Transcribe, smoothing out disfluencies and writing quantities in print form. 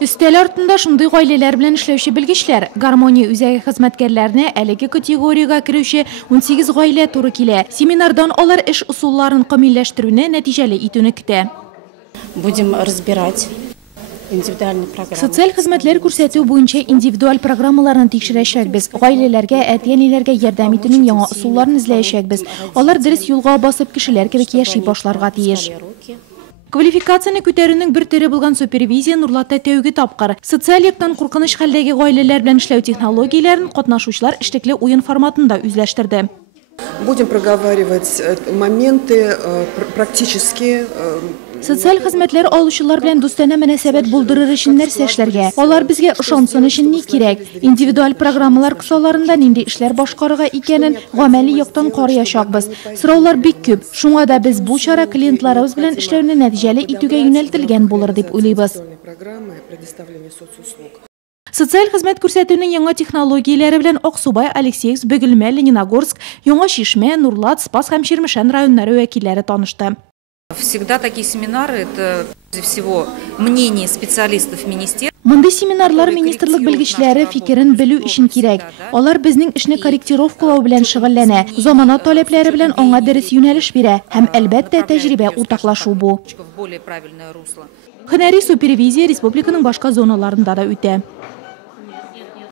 Üstəl артында шундый гаиләләр белән эшләүче белгечләр, гармония үзәге хезмәткәрләренә әлеге категориягә керүче 18 гаилә туры килә. Семинардан алар эш усулларын камилләштерүне нәтиҗәле итүне көтә. Будем разбирать индивидуальные программы. Социаль хезмәтләр күрсәтү буенча индивидуаль программаларны тикшерәчәкбез. Гаиләләргә, әти-әниләргә ярдәм итүнең яңа усулларын эзләячәкбез. Алар дөрес юлга басып кешеләр кебек яши башларга тиеш. Квалификацияны күтәрүнең бер төре булган супервизия Нурлатта тәүге тапкыр. Социаль яктан куркыныч хәлдәге гаиләләр белән эшләү технологияләрен катнашучылар эшлекле уен форматында үзләштерде. Будем проговаривать моменты практически. Социаль хезмәтләр алучылар белән дустана мөнәсәбәт булдырыр өчен нәрсә эшләргә? Алар безгә ышансын өчен ни кирәк? Индивидуаль программалар кысаларында нинди эшләр башкарырга икәнен гамәли яктан карыячакбыз. Сораулар бик күп. Шуңа да без бу чара клиентларыбыз белән эшләүне нәтиҗәле итүгә юнәлтелгән булыр дип уйлыйбыз. Социаль хезмәт күрсәтүнең яңа технологияләре белән Аксубай, Алексеевск, Бөгелмә, Лениногорск, Яңа Шишмә, Нурлат, Спас һәм Ширмешән районнары вәкилләре танышты. Всегда такие семинары – это, прежде всего, мнение специалистов министерства. Мондый семинарлар министрлык белгечләре фикерен белү өчен кирәк. Алар безнең эшне корректировкалау белән шөгыльләнә, замана таләпләре белән аңа дөрес юнәлеш бирә һәм әлбәттә тәҗрибә уртаклашу бу. Һөнәри супервизия республиканың башка зоналарында да үтә.